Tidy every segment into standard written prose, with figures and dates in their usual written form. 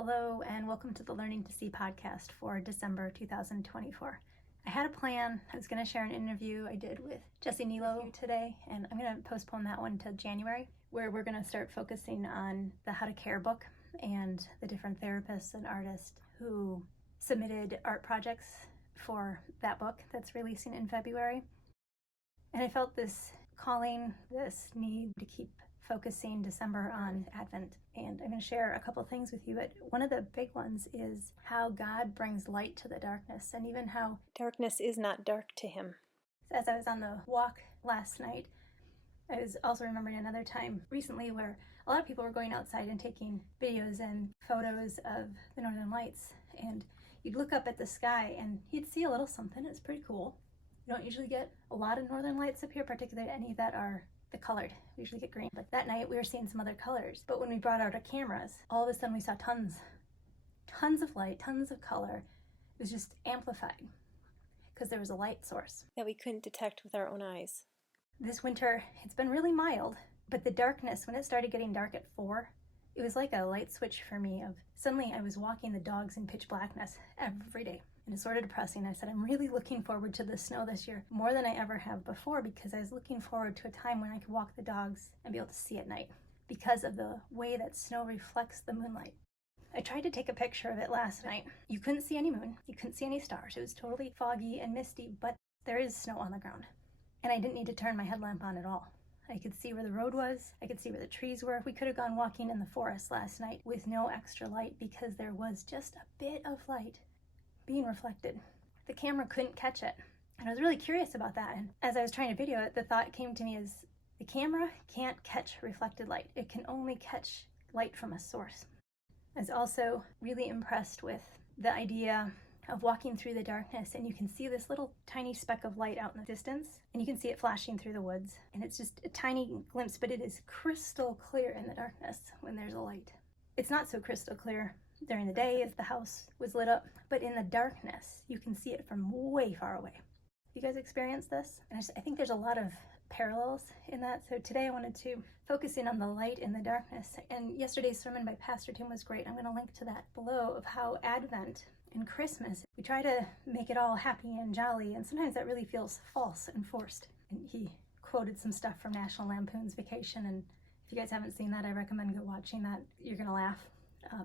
Hello and welcome to the Learning to See podcast for December 2024. I had a plan. I was going to share an interview I did with Jesse Nilo today, and I'm going to postpone that one to January, where we're going to start focusing on the How to Care book and the different therapists and artists who submitted art projects for that book that's releasing in February. And I felt this calling, this need to keep focusing December on Advent. And I'm going to share a couple things with you, but one of the big ones is how God brings light to the darkness, and even how darkness is not dark to him. As I was on the walk last night, I was also remembering another time recently where a lot of people were going outside and taking videos and photos of the Northern Lights, and you'd look up at the sky and you'd see a little something. It's pretty cool. You don't usually get a lot of Northern Lights up here, particularly any that are the colored. We usually get green, but that night we were seeing some other colors. But when we brought out our cameras, all of a sudden we saw tons of light, tons of color. It was just amplified because there was a light source that we couldn't detect with our own eyes. This winter, it's been really mild, but the darkness, when it started getting dark at 4, it was like a light switch for me of suddenly I was walking the dogs in pitch blackness every day. And it's sort of depressing. I said, I'm really looking forward to the snow this year more than I ever have before, because I was looking forward to a time when I could walk the dogs and be able to see at night because of the way that snow reflects the moonlight. I tried to take a picture of it last night. You couldn't see any moon. You couldn't see any stars. It was totally foggy and misty, but there is snow on the ground. And I didn't need to turn my headlamp on at all. I could see where the road was. I could see where the trees were. We could have gone walking in the forest last night with no extra light because there was just a bit of light being reflected. The camera couldn't catch it. And I was really curious about that. And as I was trying to video it, the thought came to me is the camera can't catch reflected light. It can only catch light from a source. I was also really impressed with the idea of walking through the darkness, and you can see this little tiny speck of light out in the distance, and you can see it flashing through the woods. And it's just a tiny glimpse, but it is crystal clear in the darkness when there's a light. It's not so crystal clear during the day if the house was lit up, but in the darkness, you can see it from way far away. You guys experienced this? And I think there's a lot of parallels in that. So today I wanted to focus in on the light in the darkness. And yesterday's sermon by Pastor Tim was great. I'm going to link to that below, of how Advent and Christmas, we try to make it all happy and jolly, and sometimes that really feels false and forced. And he quoted some stuff from National Lampoon's Vacation, and if you guys haven't seen that, I recommend go watching that. You're going to laugh.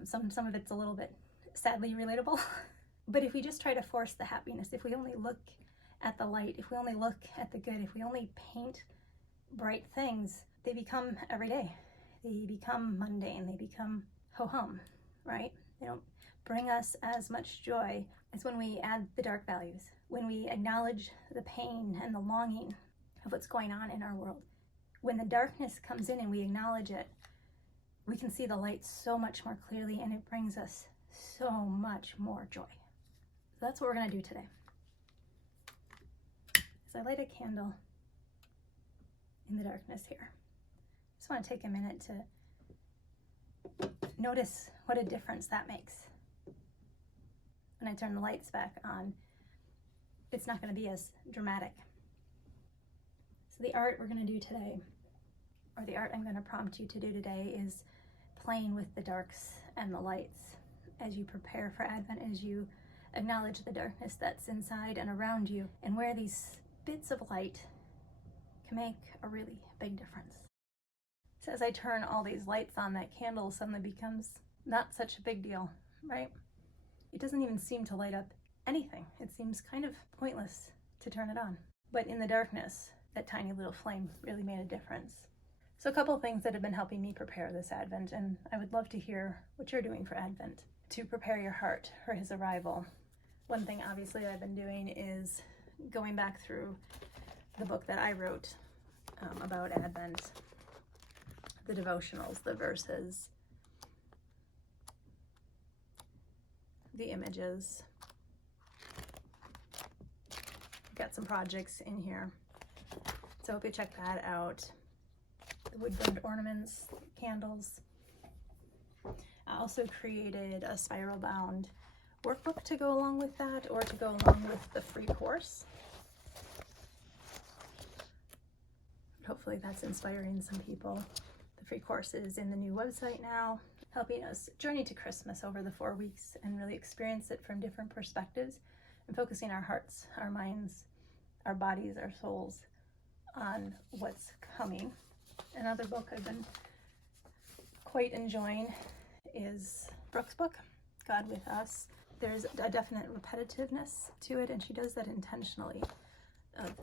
Some of it's a little bit sadly relatable. But if we just try to force the happiness, if we only look at the light, if we only look at the good, if we only paint bright things, they become everyday. They become mundane. They become ho-hum, right? They don't bring us as much joy as when we add the dark values, when we acknowledge the pain and the longing of what's going on in our world. When the darkness comes in and we acknowledge it, we can see the light so much more clearly, and it brings us so much more joy. So that's what we're going to do today. As I light a candle in the darkness here, I just want to take a minute to notice what a difference that makes. When I turn the lights back on, it's not going to be as dramatic. So the art we're going to do today, or the art I'm going to prompt you to do today, is playing with the darks and the lights as you prepare for Advent, as you acknowledge the darkness that's inside and around you, and where these bits of light can make a really big difference. So as I turn all these lights on, that candle suddenly becomes not such a big deal, right? It doesn't even seem to light up anything. It seems kind of pointless to turn it on. But in the darkness, that tiny little flame really made a difference. So a couple things that have been helping me prepare this Advent, and I would love to hear what you're doing for Advent to prepare your heart for his arrival. One thing obviously I've been doing is going back through the book that I wrote about Advent, the devotionals, the verses, the images. Got some projects in here, so I hope you check that out. The wood-burned ornaments, candles. I also created a spiral-bound workbook to go along with that, or to go along with the free course. Hopefully that's inspiring some people. The free course is in the new website now, helping us journey to Christmas over the 4 weeks and really experience it from different perspectives and focusing our hearts, our minds, our bodies, our souls on what's coming. Another book I've been quite enjoying is Brooke's book, God with Us. There's a definite repetitiveness to it, and she does that intentionally.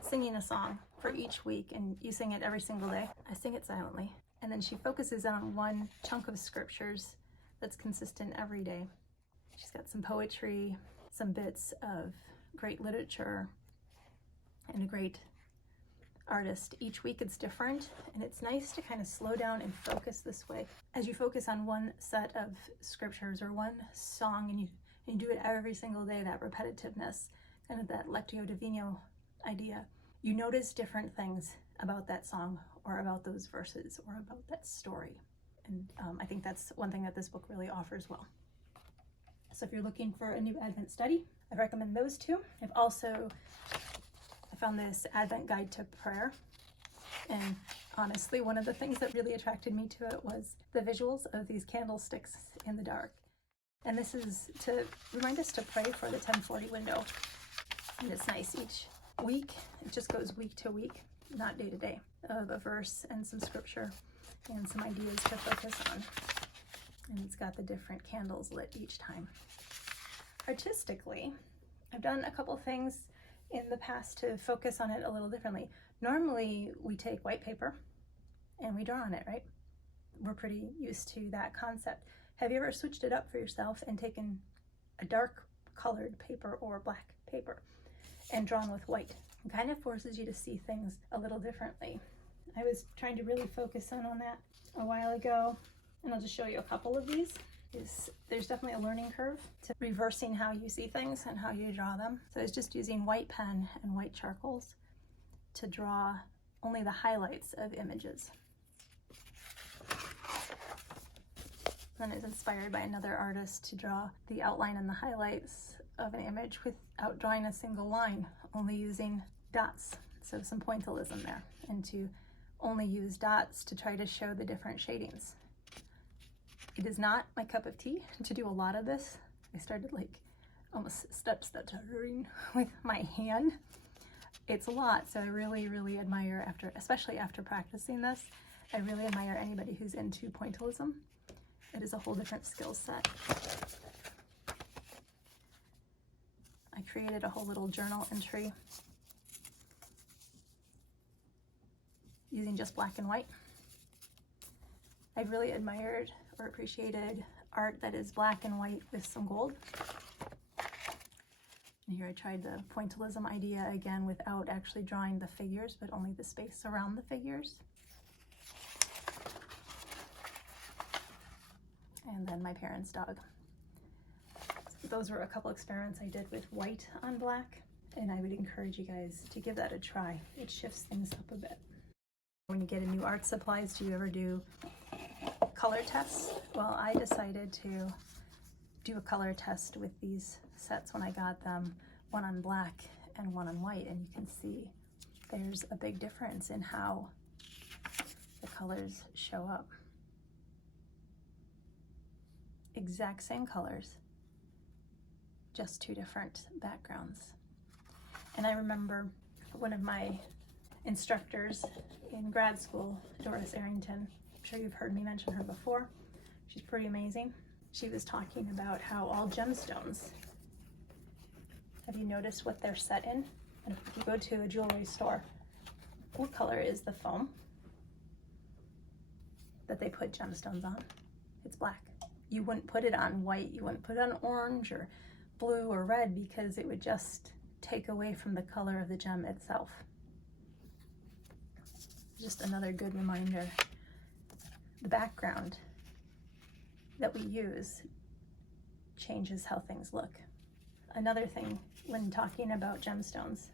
Singing a song for each week, and you sing it every single day. I sing it silently. And then she focuses on one chunk of scriptures that's consistent every day. She's got some poetry, some bits of great literature, and a great artist. Each week it's different, and it's nice to kind of slow down and focus this way. As you focus on one set of scriptures or one song, and you do it every single day, that repetitiveness, kind of that Lectio Divino idea, you notice different things about that song or about those verses or about that story. And I think that's one thing that this book really offers well. So if you're looking for a new Advent study, I recommend those two. I found this Advent guide to prayer. And honestly, one of the things that really attracted me to it was the visuals of these candlesticks in the dark. And this is to remind us to pray for the 1040 window. And it's nice each week, it just goes week to week, not day to day, of a verse and some scripture and some ideas to focus on. And it's got the different candles lit each time. Artistically, I've done a couple things in the past to focus on it a little differently. Normally, we take white paper and we draw on it, right? We're pretty used to that concept. Have you ever switched it up for yourself and taken a dark colored paper or black paper and drawn with white? It kind of forces you to see things a little differently. I was trying to really focus in on that a while ago, and I'll just show you a couple of these. There's definitely a learning curve to reversing how you see things and how you draw them. So I was just using white pen and white charcoals to draw only the highlights of images. Then I was inspired by another artist to draw the outline and the highlights of an image without drawing a single line, only using dots. So some pointillism there, and to only use dots to try to show the different shadings. It is not my cup of tea to do a lot of this. I started like almost stuttering with my hand. It's a lot, so I really, really admire, especially after practicing this, I really admire anybody who's into pointillism. It is a whole different skill set. I created a whole little journal entry using just black and white. I've really admired or appreciated art that is black and white with some gold. And here I tried the pointillism idea again without actually drawing the figures, but only the space around the figures. And then my parents' dog. So those were a couple experiments I did with white on black, and I would encourage you guys to give that a try. It shifts things up a bit. When you get a new art supplies, do you ever do color tests? Well, I decided to do a color test with these sets when I got them, one on black and one on white, and you can see there's a big difference in how the colors show up. Exact same colors, just two different backgrounds. And I remember one of my instructors in grad school, Doris Arrington, I'm sure you've heard me mention her before. She's pretty amazing. She was talking about how all gemstones, have you noticed what they're set in? And if you go to a jewelry store, what color is the foam that they put gemstones on? It's black. You wouldn't put it on white, you wouldn't put it on orange or blue or red, because it would just take away from the color of the gem itself. Just another good reminder. The background that we use changes how things look. Another thing when talking about gemstones,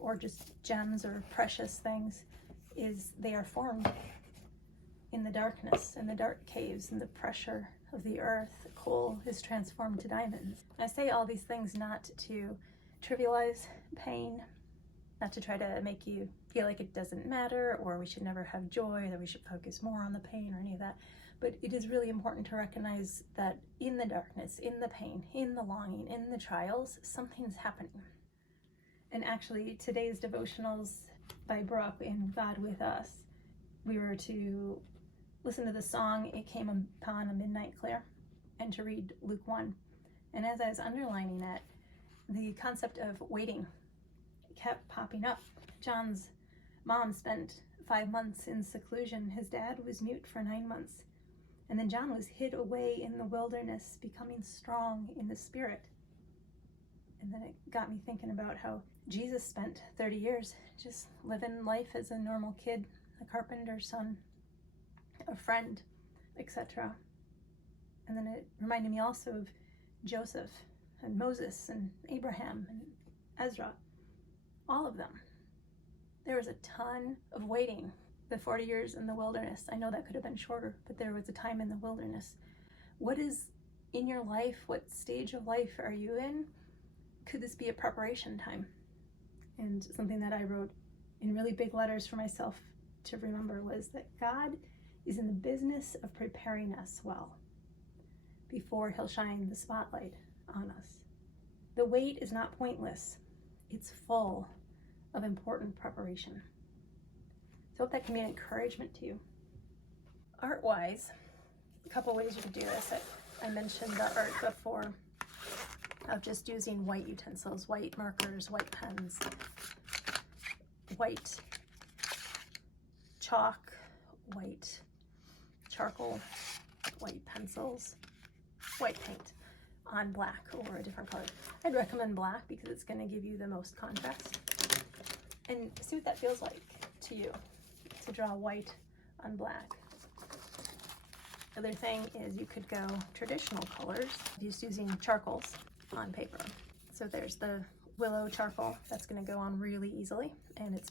or just gems or precious things, is they are formed in the darkness, in the dark caves, in the pressure of the earth. Coal is transformed to diamonds. I say all these things not to trivialize pain, not to try to make you feel like it doesn't matter, or we should never have joy, or that we should focus more on the pain, or any of that, But it is really important to recognize that in the darkness, in the pain, in the longing, in the trials, something's happening. And actually, today's devotionals by Brooke in God With Us, we were to listen to the song, It Came Upon a Midnight Clear, and to read Luke 1. And as I was underlining that, the concept of waiting kept popping up. John's mom spent 5 months in seclusion. His dad was mute for 9 months. And then John was hid away in the wilderness, becoming strong in the spirit. And then it got me thinking about how Jesus spent 30 years just living life as a normal kid, a carpenter's son, a friend, etc. And then it reminded me also of Joseph and Moses and Abraham and Ezra, all of them. There was a ton of waiting. The 40 years in the wilderness, I know that could have been shorter, but there was a time in the wilderness. What is in your life? What stage of life are you in? Could this be a preparation time? And something that I wrote in really big letters for myself to remember was that God is in the business of preparing us well before he'll shine the spotlight on us. The wait is not pointless. It's full of important preparation. So I hope that can be an encouragement to you. Art-wise, a couple ways you could do this. I mentioned the art before of just using white utensils, white markers, white pens, white chalk, white charcoal, white pencils, white paint on black or a different color. I'd recommend black because it's going to give you the most contrast. And see what that feels like to you to draw white on black. The other thing is you could go traditional colors, just using charcoals on paper. So there's the willow charcoal that's going to go on really easily, and it's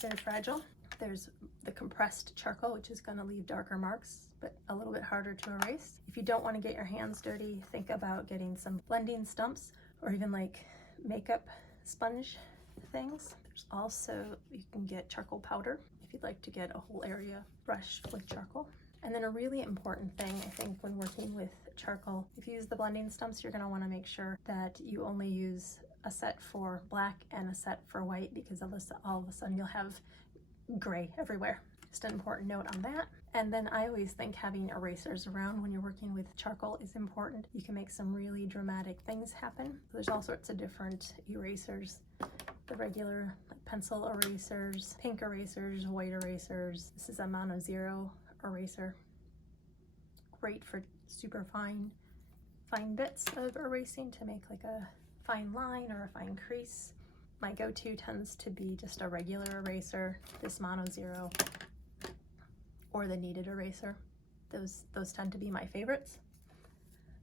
very fragile. There's the compressed charcoal, which is going to leave darker marks, but a little bit harder to erase. If you don't want to get your hands dirty, think about getting some blending stumps or even like makeup sponge things. There's also, you can get charcoal powder if you'd like to get a whole area brushed with charcoal. And then a really important thing, I think, when working with charcoal, if you use the blending stumps, you're going to want to make sure that you only use a set for black and a set for white, because all of a sudden you'll have gray everywhere. Just an important note on that. And then I always think having erasers around when you're working with charcoal is important. You can make some really dramatic things happen. There's all sorts of different erasers. The regular pencil erasers, pink erasers, white erasers. This is a mono zero eraser. Great for super fine bits of erasing to make like a fine line or a fine crease. My go-to tends to be just a regular eraser, this mono zero, or the kneaded eraser. Those tend to be my favorites,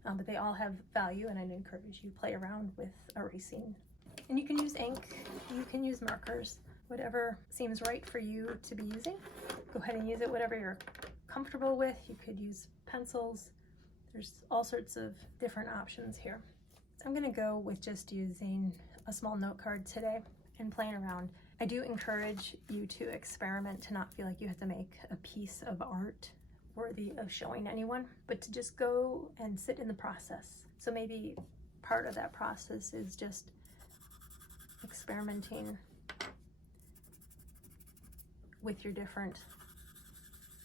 but they all have value, and I'd encourage you to play around with erasing. And you can use ink, you can use markers, whatever seems right for you to be using. Go ahead and use it, whatever you're comfortable with. You could use pencils. There's all sorts of different options here. So I'm gonna go with just using a small note card today and playing around. I do encourage you to experiment, to not feel like you have to make a piece of art worthy of showing anyone, but to just go and sit in the process. So maybe part of that process is just experimenting with your different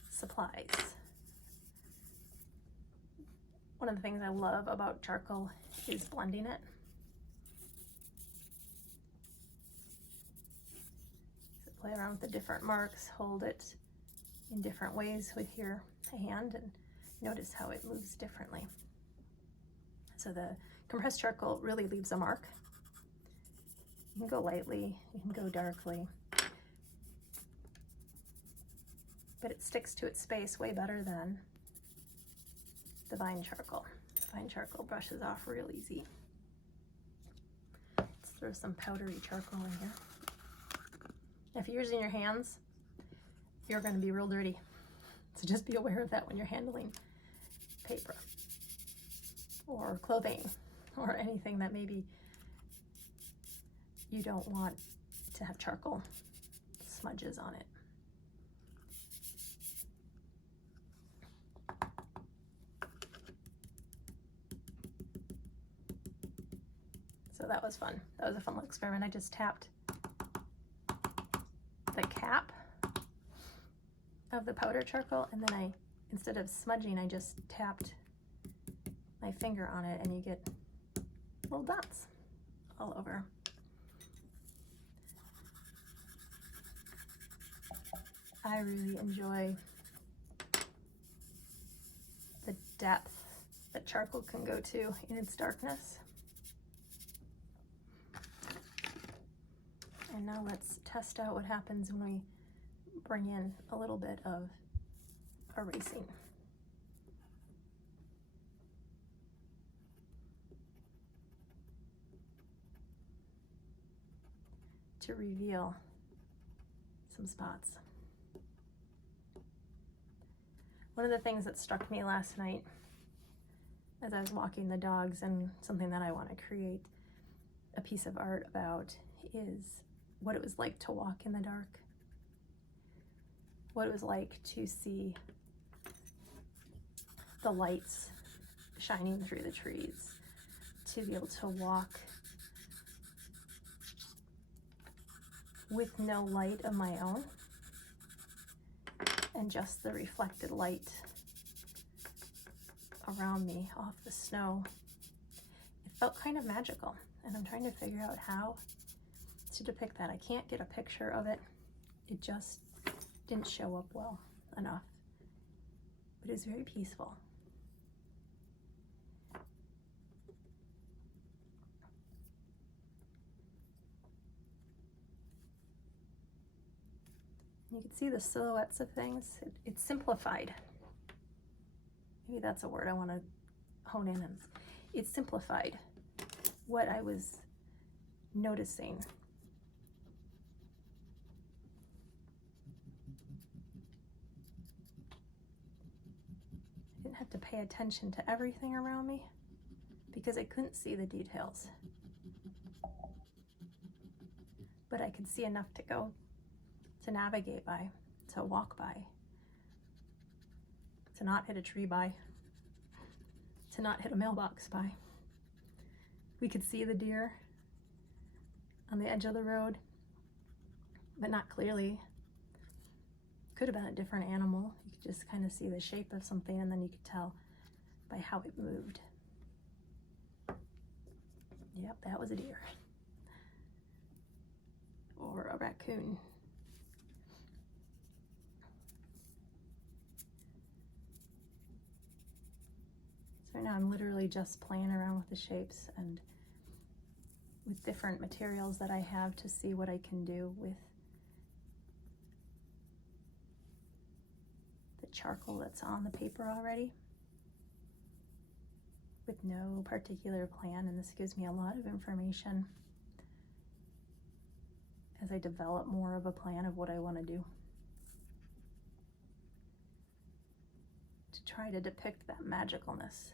supplies. One of the things I love about charcoal is blending it. So play around with the different marks, hold it in different ways with your hand, and notice how it moves differently. So the compressed charcoal really leaves a mark. You can go lightly, you can go darkly, but it sticks to its space way better than the vine charcoal. Vine charcoal brushes off real easy. Let's throw some powdery charcoal in here. If you're using your hands, you're going to be real dirty. So just be aware of that when you're handling paper or clothing or anything that maybe you don't want to have charcoal smudges on it. So that was fun. That was a fun little experiment. I just tapped the cap of the powder charcoal, and then instead of smudging, I just tapped my finger on it, and you get little dots all over. I really enjoy the depth that charcoal can go to in its darkness. And now let's test out what happens when we bring in a little bit of erasing. To reveal some spots. One of the things that struck me last night as I was walking the dogs, and something that I want to create a piece of art about, is what it was like to walk in the dark. What it was like to see the lights shining through the trees, to be able to walk with no light of my own and just the reflected light around me off the snow. It felt kind of magical, and I'm trying to figure out how to depict that. I can't get a picture of it. It just didn't show up well enough, but it was very peaceful. You can see the silhouettes of things. It's simplified. Maybe that's a word I want to hone in on. It's simplified what I was noticing. I didn't have to pay attention to everything around me because I couldn't see the details. But I could see enough to navigate by, to walk by, to not hit a tree by, to not hit a mailbox by. We could see the deer on the edge of the road, but not clearly. Could have been a different animal. You could just kind of see the shape of something, and then you could tell by how it moved. Yep, that was a deer. Or a raccoon. So now I'm literally just playing around with the shapes and with different materials that I have to see what I can do with the charcoal that's on the paper already, with no particular plan. And this gives me a lot of information as I develop more of a plan of what I want to do, to try to depict that magicalness.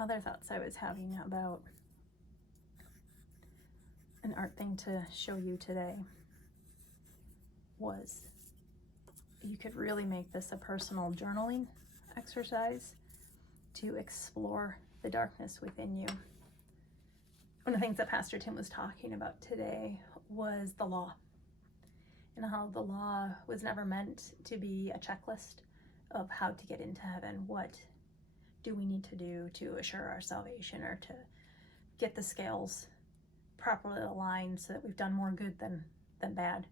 Other thoughts I was having about an art thing to show you today was you could really make this a personal journaling exercise to explore the darkness within you. One of the things that Pastor Tim was talking about today was the law, and how the law was never meant to be a checklist of how to get into heaven. What do we need to do to assure our salvation, or to get the scales properly aligned so that we've done more good than bad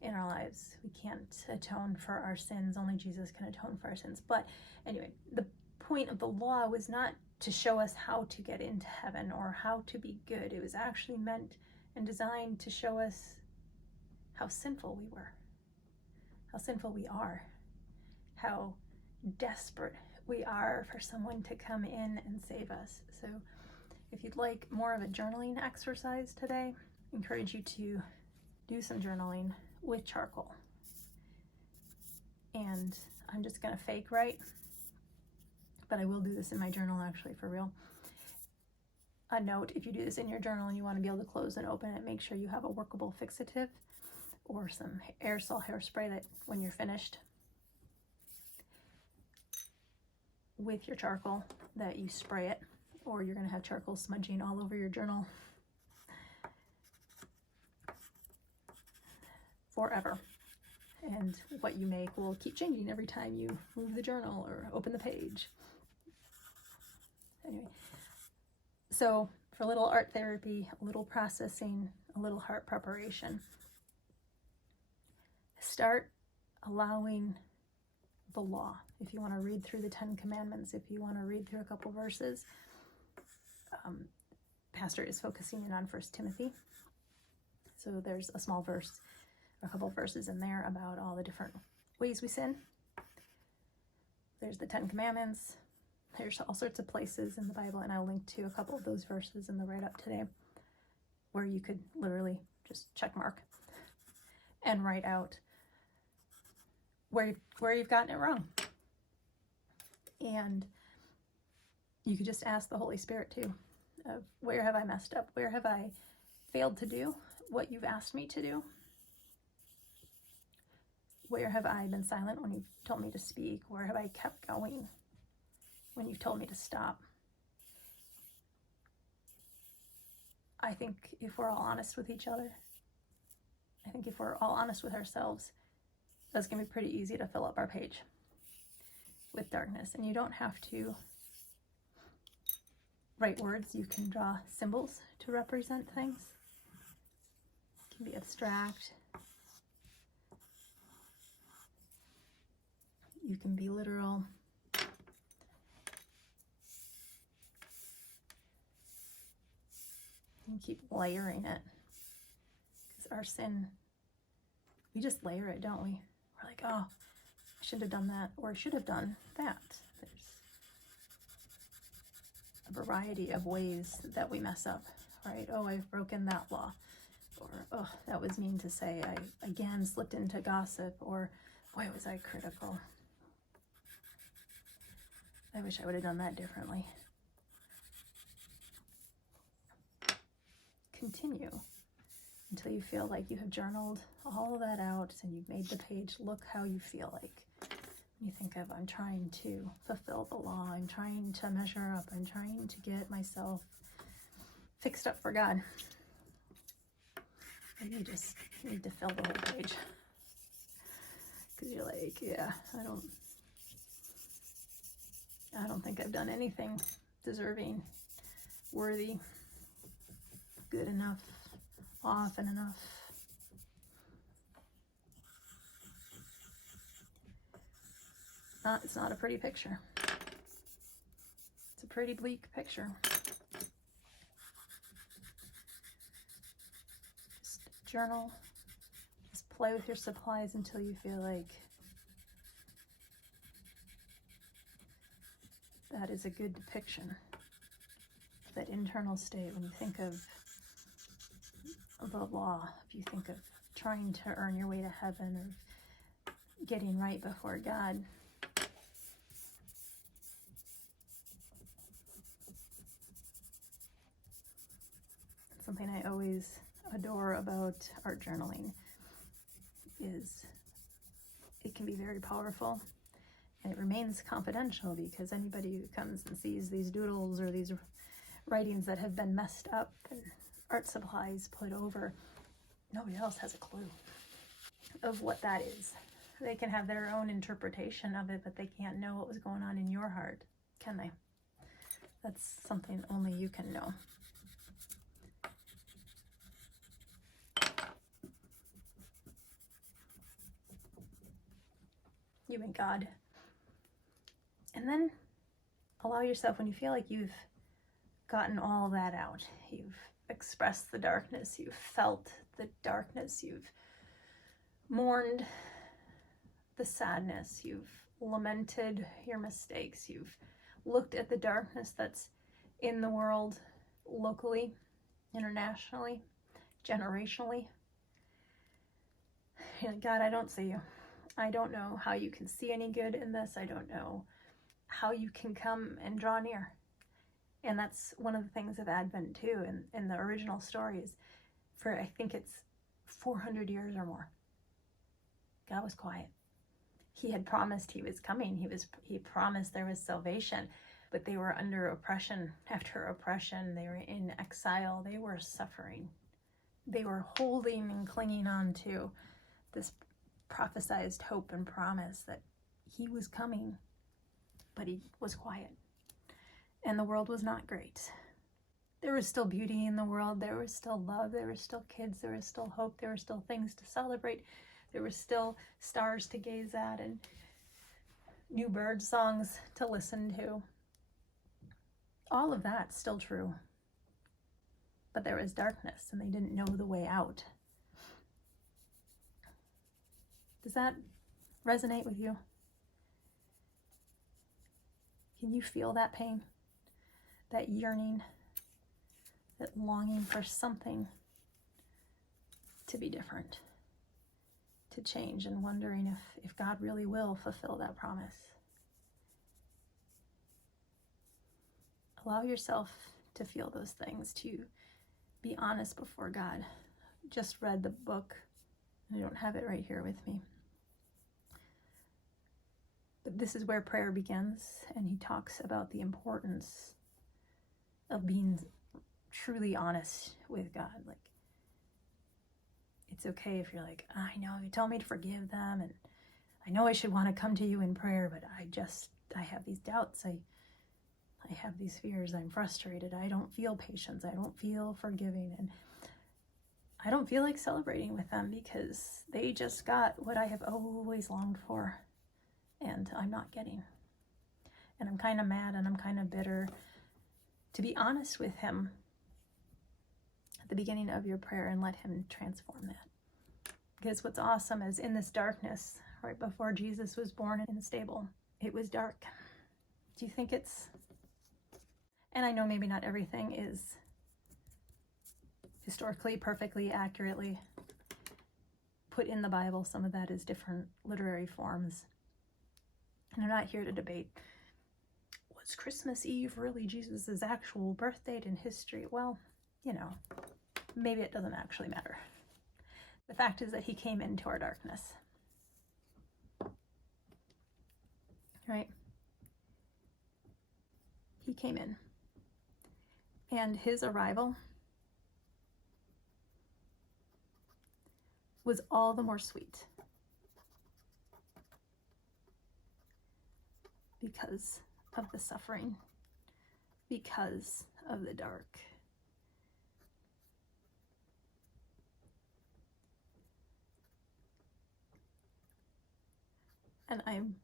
in our lives? We can't atone for our sins. Only Jesus can atone for our sins. But anyway, the point of the law was not to show us how to get into heaven or how to be good. It was actually meant and designed to show us how sinful we were, how sinful we are, how desperate we are for someone to come in and save us. So if you'd like more of a journaling exercise today, I encourage you to do some journaling with charcoal. And I'm just going to fake write but I will do this in my journal actually, for real. A note, if you do this in your journal and you want to be able to close and open it, make sure you have a workable fixative or some aerosol hairspray that when you're finished with your charcoal that you spray it, or you're going to have charcoal smudging all over your journal forever. And what you make will keep changing every time you move the journal or open the page. Anyway, so for a little art therapy, a little processing, a little heart preparation, start allowing the law. If you want to read through the 10 Commandments, if you want to read through a couple verses, Pastor is focusing in on 1 Timothy. So there's a small verse, a couple verses in there about all the different ways we sin. There's the 10 Commandments. There's all sorts of places in the Bible, and I'll link to a couple of those verses in the write-up today, where you could literally just check mark and write out where you've gotten it wrong. And you could just ask the Holy Spirit too, of where have I messed up? Where have I failed to do what you've asked me to do? Where have I been silent when you've told me to speak? Where have I kept going when you've told me to stop? I think if we're all honest with each other, I think if we're all honest with ourselves, that's going to be pretty easy to fill up our page with darkness. And you don't have to write words. You can draw symbols to represent things. It can be abstract. You can be literal. And keep layering it. Because our sin, we just layer it, don't we? We're like, oh, I should have done that, or I should have done that. There's a variety of ways that we mess up, right? Oh, I've broken that law. Or, oh, that was mean to say. I again slipped into gossip. Or, boy, was I critical. I wish I would have done that differently. Continue until you feel like you have journaled all of that out and you've made the page look how you feel like. You think of, I'm trying to fulfill the law, I'm trying to measure up, I'm trying to get myself fixed up for God. And you just need to fill the whole page. Because you're like, yeah, I don't think I've done anything deserving, worthy, good enough, often enough. It's not a pretty picture. It's a pretty bleak picture. Just journal. Just play with your supplies until you feel like that is a good depiction of that internal state. When you think of the law, if you think of trying to earn your way to heaven or getting right before God, something I always adore about art journaling is it can be very powerful, and it remains confidential, because anybody who comes and sees these doodles or these writings that have been messed up and art supplies put over, nobody else has a clue of what that is. They can have their own interpretation of it, but they can't know what was going on in your heart, can they? That's something only you can know. You and God. And then allow yourself, when you feel like you've gotten all that out, you've expressed the darkness, you've felt the darkness, you've mourned the sadness, you've lamented your mistakes, you've looked at the darkness that's in the world, locally, internationally, generationally. You're like, God, I don't see you. I don't know how you can see any good in this. I don't know how you can come and draw near. And that's one of the things of Advent too, in the original stories. For I think it's 400 years or more, God was quiet. He had promised he was coming. He promised there was salvation, but they were under oppression after oppression. They were in exile. They were suffering. They were holding and clinging on to this prophesied hope and promise that he was coming, but he was quiet. And the world was not great. There was still beauty in the world. There was still love. There were still kids. There was still hope. There were still things to celebrate. There were still stars to gaze at and new bird songs to listen to. All of that's still true. But there was darkness, and they didn't know the way out. Does that resonate with you? Can you feel that pain? That yearning? That longing for something to be different? To change, and wondering if God really will fulfill that promise? Allow yourself to feel those things, to be honest before God. Just read the book. I don't have it right here with me. But this is where prayer begins, and he talks about the importance of being truly honest with God. Like, it's okay if you're like, I know you tell me to forgive them, and I know I should want to come to you in prayer, but I have these doubts. I have these fears. I'm frustrated. I don't feel patience. I don't feel forgiving. And I don't feel like celebrating with them because they just got what I have always longed for, and I'm not getting. And I'm kind of mad, and I'm kind of bitter. To be honest with him at the beginning of your prayer and let him transform that. Because what's awesome is in this darkness, right before Jesus was born in the stable, it was dark. Do you think it's... And I know maybe not everything is historically, perfectly, accurately put in the Bible. Some of that is different literary forms. And I'm not here to debate, was Christmas Eve really Jesus' actual birth date in history? Well, maybe it doesn't actually matter. The fact is that he came into our darkness. Right? He came in. And his arrival was all the more sweet because of the suffering, because of the dark. And I'm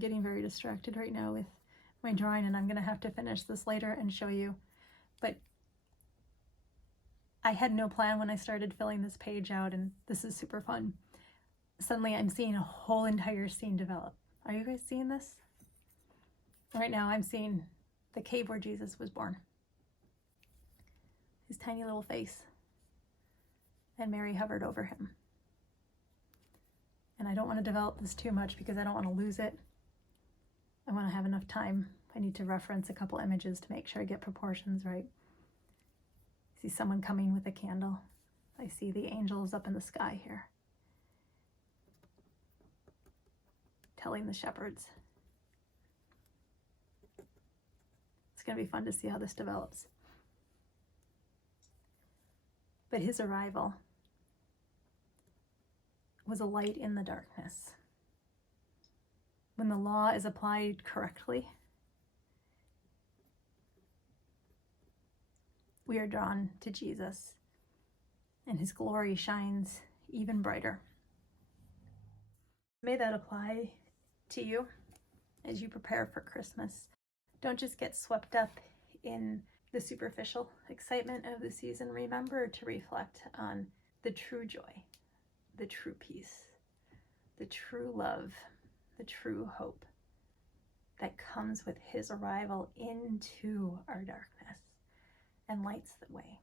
getting very distracted right now with my drawing, and I'm going to have to finish this later and show you. But I had no plan when I started filling this page out, and this is super fun. Suddenly I'm seeing a whole entire scene develop. Are you guys seeing this? Right now I'm seeing the cave where Jesus was born. His tiny little face. And Mary hovered over him. And I don't want to develop this too much because I don't want to lose it. I want to have enough time. I need to reference a couple images to make sure I get proportions right. I see someone coming with a candle. I see the angels up in the sky here, telling the shepherds. It's going to be fun to see how this develops. But his arrival was a light in the darkness. When the law is applied correctly, we are drawn to Jesus, and his glory shines even brighter. May that apply to you as you prepare for Christmas. Don't just get swept up in the superficial excitement of the season. Remember to reflect on the true joy, the true peace, the true love, the true hope that comes with his arrival into our darkness and lights the way.